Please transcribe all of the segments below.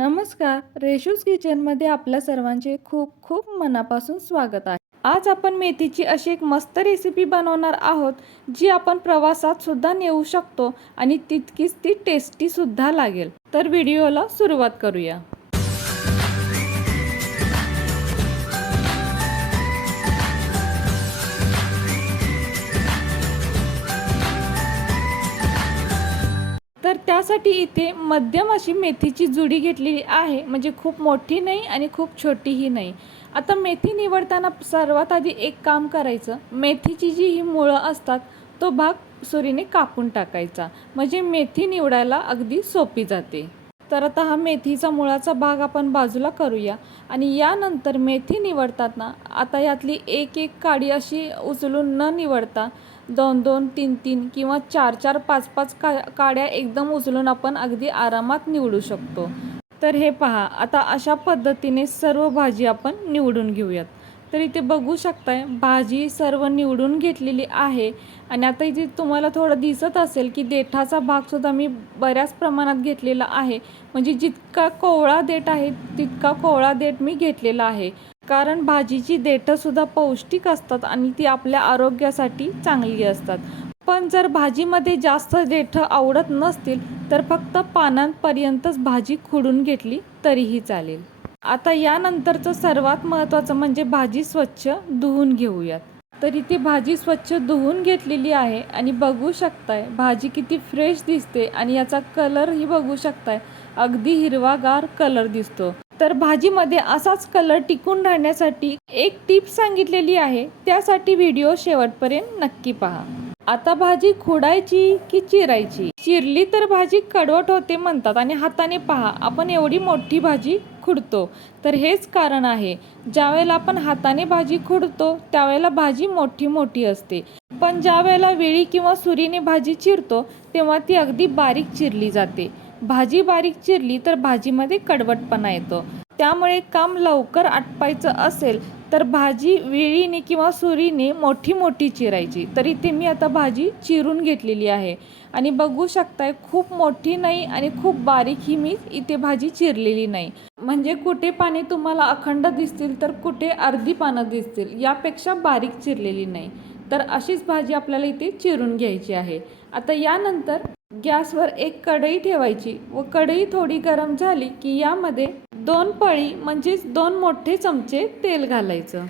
नमस्कार रेशूज किचनमध्ये आपल्या सर्वांचे खूप खूप मनापासून स्वागत आहे. आज आपण मेथीची अशी एक मस्त रेसिपी बनवणार आहोत जी आपण प्रवासात सुद्धा नेऊ शकतो आणि तितकीच ती टेस्टी सुद्धा लागेल. तर व्हिडिओला सुरुवात करूया. त्यासाठी इथे मध्यम अशी मेथीची जुडी घेतलेली आहे. म्हणजे खूप मोठी नाही आणि खूप छोटीही नाही. आता मेथी निवडताना सर्वात आधी एक काम करायचं. मेथीची जी ही मुळं असतात तो भाग सुरीने कापून टाकायचा. म्हणजे मेथी निवडायला अगदी सोपी जाते. तर आता हा मेथीचा मुळाचा भाग आपण बाजूला करूया. आणि यानंतर मेथी निवडताना आता यातली एक एक काडी अशी उचलून न निवडता दोन दोन तीन तीन किंवा चार चार पाच पाच का काड्या एकदम उचलून आपण अगदी आरामात निवडू शकतो. तर हे पहा आता अशा पद्धतीने सर्व भाजी आपण निवडून घेऊयात. तर इथे बघू शकताय भाजी सर्व निवडून घेतलेली आहे. आणि आता इथे तुम्हाला थोडं दिसत असेल की देठाचा भागसुद्धा मी बऱ्याच प्रमाणात घेतलेला आहे. म्हणजे जितका कोवळा देठ आहे तितका कोवळा देठ मी घेतलेला आहे. कारण भाजीची देठंसुद्धा पौष्टिक असतात आणि ती आपल्या आरोग्यासाठी चांगली असतात. पण जर भाजीमध्ये जास्त देठं आवडत नसतील तर फक्त पानांपर्यंतच भाजी खुडून घेतली तरीही चालेल. आता यानंतरचं सर्वात महत्त्वाचं म्हणजे भाजी स्वच्छ धुवून घेऊयात. तर इथे भाजी स्वच्छ धुवून घेतलेली आहे आणि बघू शकताय भाजी किती फ्रेश दिसते आणि याचा कलरही बघू शकताय. अगदी हिरवागार कलर दिसतो. तर भाजीमध्ये असाच कलर टिकून राहण्यासाठी एक टिप सांगितलेली आहे. त्यासाठी व्हिडिओ शेवटपर्यंत नक्की पहा. आता भाजी खोडायची की चिरायची? चिरली तर भाजी कडवट होते म्हणतात आणि हाताने पहा आपण एवढी मोठी भाजी खुडतो. तर हेच कारण आहे. ज्यावेळेला आपण हाताने भाजी खुडतो त्यावेळेला भाजी मोठी मोठी असते. पण ज्या वेळेला वेळी किंवा सुरीने भाजी चिरतो तेव्हा ती अगदी बारीक चिरली जाते. भाजी बारीक चिरली तर भाजीमध्ये कडवटपणा येतो. त्यामुळे काम लवकर आटपायचं असेल तर भाजी विळीने किंवा सुरीने मोठी मोठी चिरायची. तर इथे मी आता भाजी चिरून घेतलेली आहे. आणि बघू शकताय खूप मोठी नाही आणि खूप बारीक ही मी इथे भाजी चिरलेली नाही. म्हणजे कुठे पाने तुम्हाला अखंड दिसतील तर कुठे अर्धी पानं दिसतील यापेक्षा बारीक चिरलेली नाही. तर अशीच भाजी आपल्याला इथे चिरून घ्यायची आहे. आता यानंतर गॅसवर एक कढई ठेवायची व कढई थोडी गरम झाली की यामध्ये दोन पळी म्हणजेच दोन मोठे चमचे तेल घालायचं.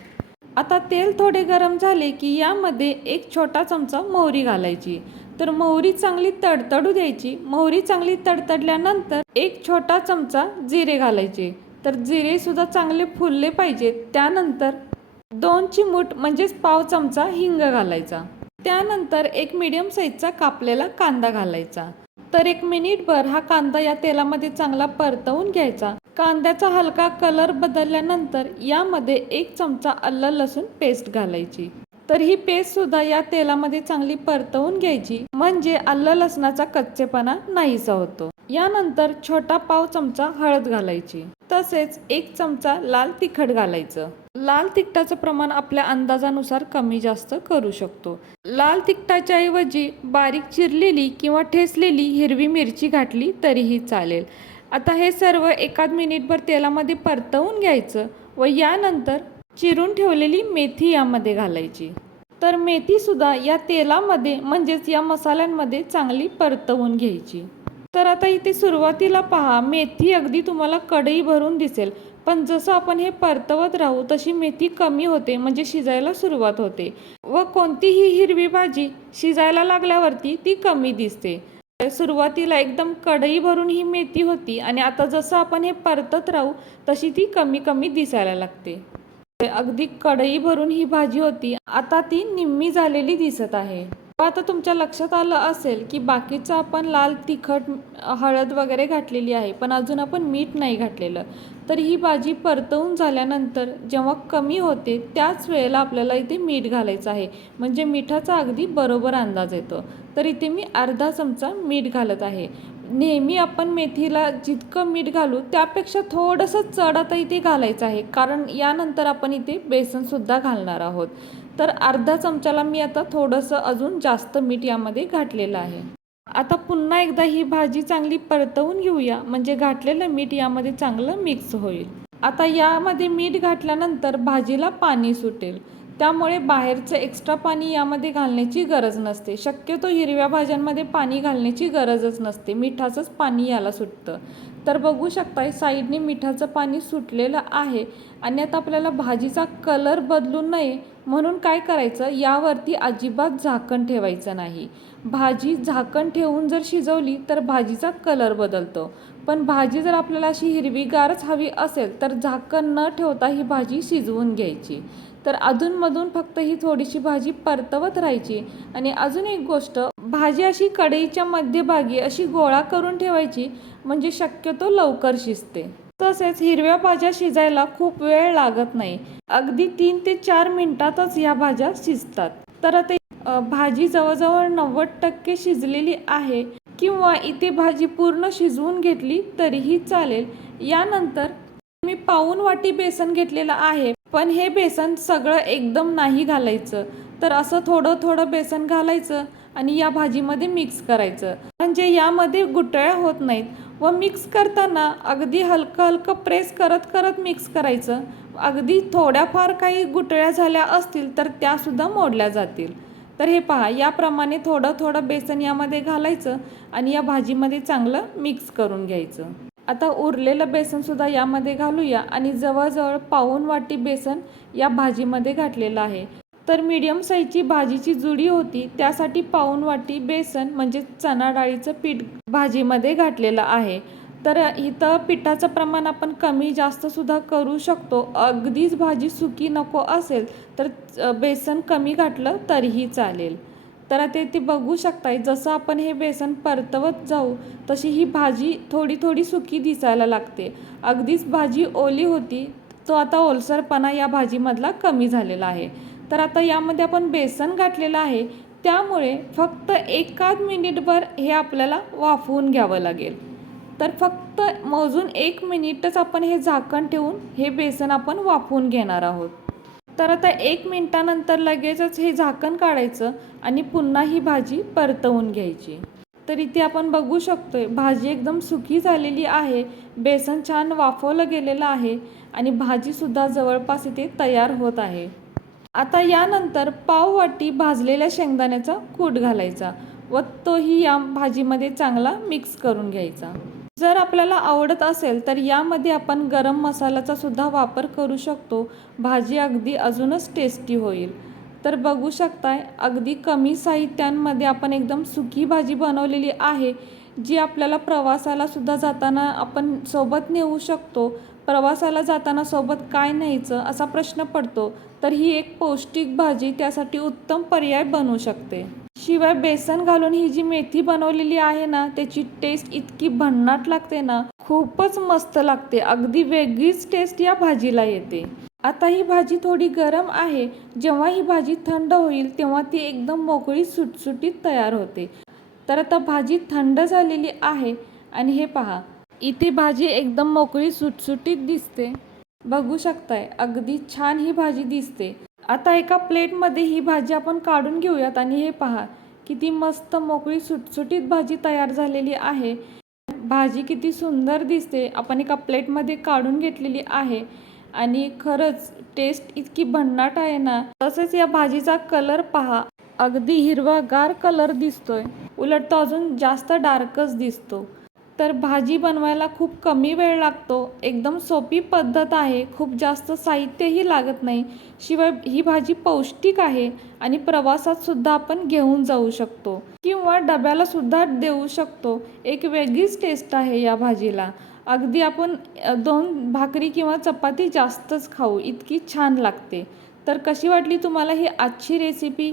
आता तेल थोडे गरम झाले की यामध्ये एक छोटा चमचा मोहरी घालायची. तर मोहरी चांगली तडतडू द्यायची. मोहरी चांगली तडतडल्यानंतर एक छोटा चमचा जिरे घालायचे. तर जिरेसुद्धा चांगले फुलले पाहिजेत त्यानंतर दोन चिमूट म्हणजेच पाव चमचा हिंग घालायचा. त्यानंतर एक मिडियम साईजचा कापलेला कांदा घालायचा. तर एक मिनिटभर हा कांदा या तेलामध्ये चांगला परतवून घ्यायचा. कांद्याचा हलका कलर बदलल्यानंतर यामध्ये एक चमचा आलं लसूण पेस्ट घालायची. तर ही पेस्ट सुद्धा या तेलामध्ये चांगली परतवून घ्यायची. म्हणजे आलं लसणाचा कच्चेपणा नाहीसा होतो. यानंतर छोटा पाव चमचा हळद घालायची. तसेच एक चमचा लाल तिखट घालायचं. लाल तिखटाचं प्रमाण आपल्या अंदाजानुसार कमी जास्त करू शकतो. लाल तिखटाच्या ऐवजी बारीक चिरलेली किंवा ठेसलेली हिरवी मिरची घातली तरीही चालेल. आता हे सर्व एकाद मिनिटभर तेलामध्ये परतवून घ्यायचं व यानंतर चिरून ठेवलेली मेथी यामध्ये घालायची. तर मेथीसुद्धा या तेलामध्ये म्हणजेच या मसाल्यांमध्ये चांगली परतवून घ्यायची. तर आता इथे सुरुवातीला पहा मेथी अगदी तुम्हाला कढई भरून दिसेल पण जसं आपण हे परतवत राहू तशी मेथी कमी होते म्हणजे शिजायला सुरुवात होते. व कोणतीही हिरवी भाजी शिजायला लागल्यावरती ती कमी दिसते. सुरुवातीला एकदम कढई भरून ही मेथी होती आणि आता जसं आपण हे परतत राहू तशी ती कमी कमी दिसायला लागते. अगदी कढई भरून ही भाजी होती आता ती निम्मी झालेली दिसत आहे. आता तुमच्या लक्षात आलं असेल की बाकीचं आपण लाल तिखट हळद वगैरे घातलेली आहे पण अजून आपण मीठ नाही घातलेलं. तर ही भाजी परतवून झाल्यानंतर जेव्हा कमी होते त्याच वेळेला आपल्याला इथे मीठ घालायचं आहे. म्हणजे मिठाचा अगदी बरोबर अंदाज येतो. तर इथे मी अर्धा चमचा मीठ घालत आहे. नेहमी आपण मेथीला जितकं मीठ घालू त्यापेक्षा थोडंसं चढ आता इथे घालायचं आहे. कारण यानंतर आपण इथे बेसनसुद्धा घालणार आहोत. तर अर्धा चमचाला मी आता थोडंसं अजून जास्त मीठ यामध्ये घातलेलं आहे. आता पुन्हा एकदा ही भाजी चांगली परतवून घेऊया म्हणजे घातलेलं मीठ यामध्ये चांगलं मिक्स होईल. आता यामध्ये मीठ घातल्यानंतर भाजीला पाणी सुटेल. त्यामुळे बाहेरचं एक्स्ट्रा पाणी यामध्ये घालण्याची गरज नसते. शक्यतो हिरव्या भाज्यांमध्ये पाणी घालण्याची गरजच नसते. मिठाचंच पाणी याला सुटतं. तर बघू शकता साईडने मिठाचं पाणी सुटलेलं आहे. आणि आता आपल्याला भाजीचा कलर बदलू नये म्हणून काय करायचं? यावरती अजिबात झाकण ठेवायचं नाही. भाजी झाकण ठेवून जर शिजवली तर भाजीचा कलर बदलतो. पण भाजी जर आपल्याला अशी हिरवीगारच हवी असेल तर झाकण न ठेवता ही भाजी शिजवून घ्यायची. तर अधूनमधून फक्त ही थोडीशी भाजी परतवत राहायची. आणि अजून एक गोष्ट भाजी अशी कढईच्या मध्यभागी अशी गोळा करून ठेवायची म्हणजे शक्यतो लवकर शिजते. तसेच हिरव्या भाज्या शिजायला खूप वेळ लागत नाही. अगदी तीन ते चार मिनिटातच या भाज्या शिजतात. तर ते भाजी जवळजवळ नव्वद टक्के शिजलेली आहे किंवा इथे भाजी पूर्ण शिजवून घेतली तरीही चालेल. यानंतर मी पाऊन वाटी बेसन घेतलेलं आहे पण हे बेसन सगळं एकदम नाही घालायचं. तर असं थोडं थोडं बेसन घालायचं आणि या भाजीमध्ये मिक्स करायचं. म्हणजे यामध्ये गुटळ्या होत नाहीत व मिक्स करताना अगदी हलकं हलकं प्रेस करत करत मिक्स करायचं. अगदी थोड्याफार काही गुटळ्या झाल्या असतील तर त्यासुद्धा मोडल्या जातील. तर हे पहा याप्रमाणे थोडं थोडं बेसन यामध्ये घालायचं आणि या भाजीमध्ये चांगलं मिक्स करून घ्यायचं. आता उरलेलं बेसनसुद्धा यामध्ये घालूया आणि जवळजवळ पाऊन वाटी बेसन या भाजीमध्ये घातलेलं आहे. तर मीडियम साईजची भाजीची जुडी होती त्यासाठी पाऊन वाटी बेसन म्हणजे चणा डाळीचं पीठ भाजीमध्ये घातलेलं आहे. तर इथं पिठाचं प्रमाण आपण कमी जास्तसुद्धा करू शकतो. अगदीच भाजी सुकी नको असेल तर बेसन कमी घातलं तरीही चालेल. तर ते ती बघू शकताय. जसं आपण हे बेसन परतवत जाऊ तशी ही भाजी थोडी थोडी सुकी दिसायला लागते. अगदीच भाजी ओली होती तो आता ओलसरपणा या भाजीमधला कमी झालेला आहे. तर आता यामध्ये आपण बेसन घातलेलं आहे त्यामुळे फक्त एकाच मिनिटभर हे आपल्याला वाफवून घ्यावं लागेल. तर फक्त मोजून एक मिनिटच आपण हे झाकण ठेवून हे बेसन आपण वाफवून घेणार आहोत. तर आता एक मिनटानंतर लगेचच हे झाकण काढायचं आणि पुन्हा ही भाजी परतवून घ्यायची. तर इथे आपण बघू शकतोय भाजी एकदम सुकी झालेली आहे बेसन छान वाफवलं गेलेलं आहे आणि भाजीसुद्धा जवळपास इथे तयार होत आहे. आता यानंतर पाव वाटी भाजलेल्या शेंगदाण्याचा कूट घालायचा व तोही या भाजीमध्ये चांगला मिक्स करून घ्यायचा. जर आपल्याला आवडत असेल तर यामध्ये आपण गरम मसाल्याचा सुद्धा वापर करू शकतो. भाजी अगदी अजूनच टेस्टी होईल. तर बघू शकताय अगदी कमी साहित्यांमध्ये आपण एकदम सुकी भाजी बनवलेली आहे जी आपल्याला प्रवासाला सुद्धा जाताना आपण सोबत नेऊ शकतो. प्रवासाला जाताना सोबत काय न्यायचं असा प्रश्न पडतो तर ही एक पौष्टिक भाजी त्यासाठी उत्तम पर्याय बनू शकते. शिवाय बेसन घालून ही जी मेथी बनवलेली आहे ना त्याची टेस्ट इतकी भन्नाट लागते ना खूपच मस्त लागते. अगदी वेगळीच टेस्ट या भाजीला येते. आता ही भाजी थोडी गरम आहे. जेव्हा ही भाजी थंड होईल तेव्हा ती एकदम मोकळी सुटसुटीत तयार होते. तर आता भाजी थंड झालेली आहे आणि हे पहा इथे भाजी एकदम मोकळी सुटसुटीत दिसते. बघू शकताय अगदी छान ही भाजी दिसते. आता एका प्लेटमध्ये ही भाजी आपण काढून घेऊयात आणि हे पहा किती मस्त मोकळी सुटसुटीत भाजी तयार झालेली आहे. भाजी किती सुंदर दिसते. आपण एका प्लेटमध्ये काढून घेतलेली आहे आणि खरंच टेस्ट इतकी भन्नाट आहे ना. तसेच या भाजीचा कलर पहा अगदी हिरवागार कलर दिसतोय. उलट तो अजून जास्त डार्कच दिसतो. तर भाजी बनवायला खूप कमी वेळ लागतो. एकदम सोपी पद्धत आहे. खूप जास्त साहित्यही लागत नाही. शिवाय ही भाजी पौष्टिक आहे आणि प्रवासातसुद्धा आपण घेऊन जाऊ शकतो. किंवा डब्यालासुद्धा देऊ शकतो. एक वेगळीच टेस्ट आहे या भाजीला. अगदी आपण दोन भाकरी किंवा चपाती जास्तच खाऊ. इतकी छान लागते. तर कशी वाटली तुम्हाला ही आजची रेसिपी